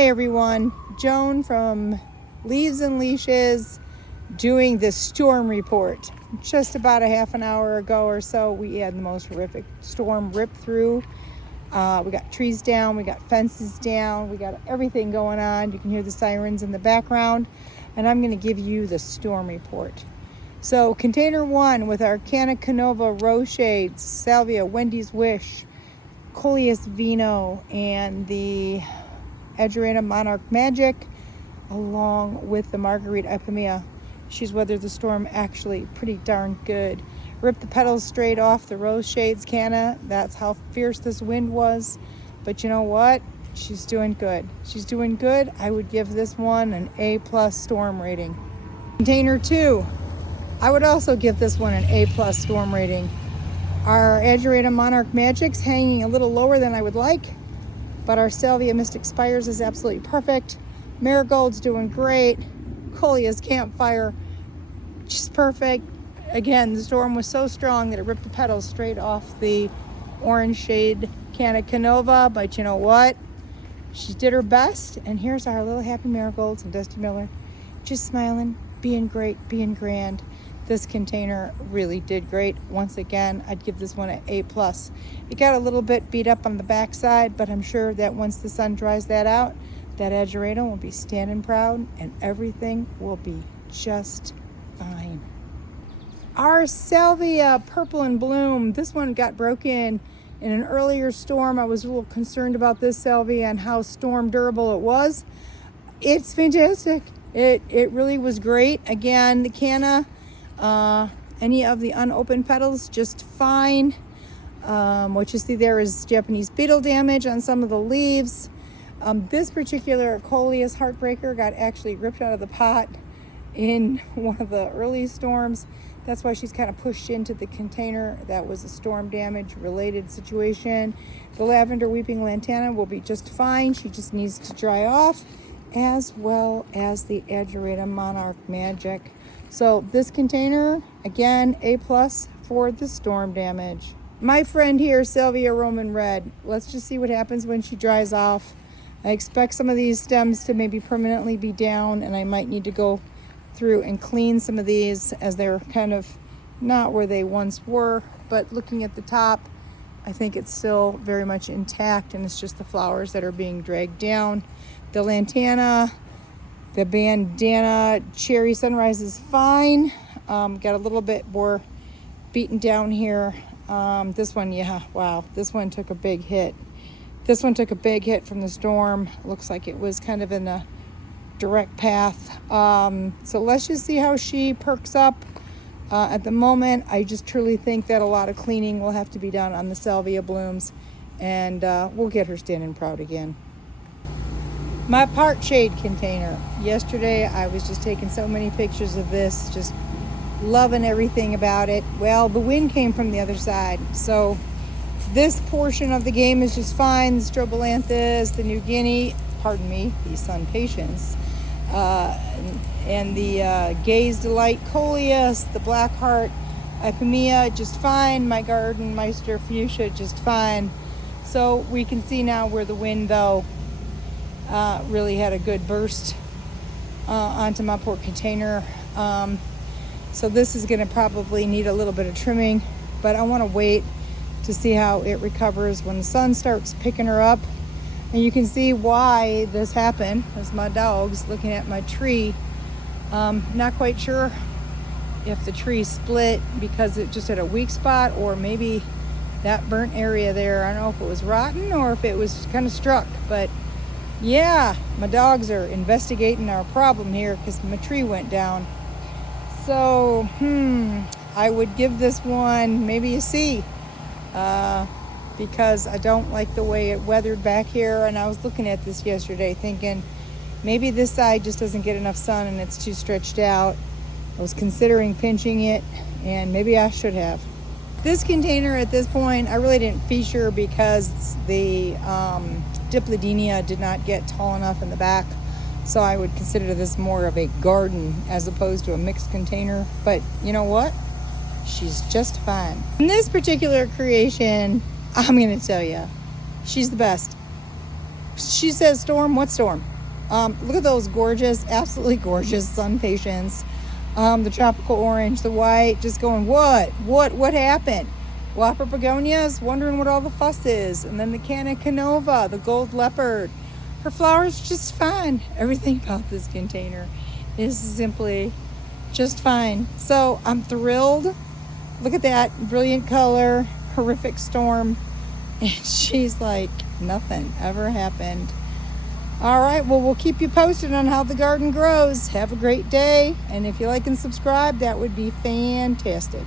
Hey everyone, Joan from Leaves and Leashes doing the storm report. Just about a half an hour ago or so, we had the most horrific storm rip through. We got trees down, we got fences down, we got everything going on. You can hear the sirens in the background, and I'm going to give you the storm report. So container one with our Canna Canova Rose Shades, Salvia, Wendy's Wish, Coleus Vino, and the Edgerita Monarch Magic, along with the Marguerite Ipomoea. She's weathered the storm actually pretty darn good. Ripped the petals straight off the Rose Shades Canna. That's how fierce this wind was. But you know what? She's doing good. She's doing good. I would give this one an A+ storm rating. Container two, I would also give this one an A+ storm rating. Our Edgerita Monarch Magic's hanging a little lower than I would like, but our Salvia Mystic Spires is absolutely perfect. Marigold's doing great. Coleus Campfire, just perfect. Again, the storm was so strong that it ripped the petals straight off the orange shade Canna Canova, but you know what? She did her best, and here's our little happy marigolds and Dusty Miller, just smiling, being great, being grand. This container really did great. Once again, I'd give this one an A+. It got a little bit beat up on the backside, but I'm sure that once the sun dries that out, that Edgerita will be standing proud and everything will be just fine. Our Salvia Purple and Bloom, this one got broken in an earlier storm. I was a little concerned about this Salvia and how storm durable it was. It's fantastic. It really was great. Again, the Canna, any of the unopened petals, just fine. What you see there is Japanese beetle damage on some of the leaves. This particular Coleus Heartbreaker got actually ripped out of the pot in one of the early storms. That's why she's kind of pushed into the container. That was a storm damage related situation. The Lavender Weeping Lantana will be just fine. She just needs to dry off, as well as the Edgerita Monarch Magic. So this container, again, A+ for the storm damage. My friend here, Salvia Roman Red, let's just see what happens when she dries off. I expect some of these stems to maybe permanently be down, and I might need to go through and clean some of these as they're kind of not where they once were. But looking at the top, I think it's still very much intact, and it's just the flowers that are being dragged down. The Lantana, the Bandana Cherry Sunrise is fine. Got a little bit more beaten down here. This one, yeah, wow, this one took a big hit. This one took a big hit from the storm. Looks like it was kind of in a direct path. So let's just see how she perks up. At the moment, I just truly think that a lot of cleaning will have to be done on the Salvia blooms, and we'll get her standing proud again. My part shade container. Yesterday, I was just taking so many pictures of this, just loving everything about it. Well, the wind came from the other side, so this portion of the game is just fine. The Strobilanthus, the New Guinea, pardon me, the Sun Patience, and the Gaze Delight Coleus, the Blackheart Ipomoea, just fine. My Garden Meister Fuchsia, just fine. So we can see now where the wind, though, really had a good burst onto my poor container. So this is going to probably need a little bit of trimming, but I want to wait to see how it recovers when the sun starts picking her up. And you can see why this happened, as my dog's looking at my tree. Not quite sure if the tree split because it just had a weak spot, or maybe that burnt area there, I don't know if it was rotten or if it was kind of struck. But yeah, my dogs are investigating our problem here because my tree went down. So I would give this one maybe a C, because I don't like the way it weathered back here. And I was looking at this yesterday thinking maybe this side just doesn't get enough sun and it's too stretched out. I was considering pinching it, and maybe I should have. This container at this point I really didn't feature because the Dipladenia did not get tall enough in the back. So I would consider this more of a garden as opposed to a mixed container. But you know what? She's just fine. In this particular creation, I'm going to tell you, she's the best. She says storm, what storm? Look at those gorgeous, absolutely gorgeous sun patients. The tropical orange, the white, just going, what happened? Whopper begonias, wondering what all the fuss is. And then the Canna Canova, the gold leopard. Her flowers just fine. Everything about this container is simply just fine. So I'm thrilled. Look at that, brilliant color, horrific storm. And she's like, nothing ever happened. All right, well, we'll keep you posted on how the garden grows. Have a great day. And if you like and subscribe, that would be fantastic.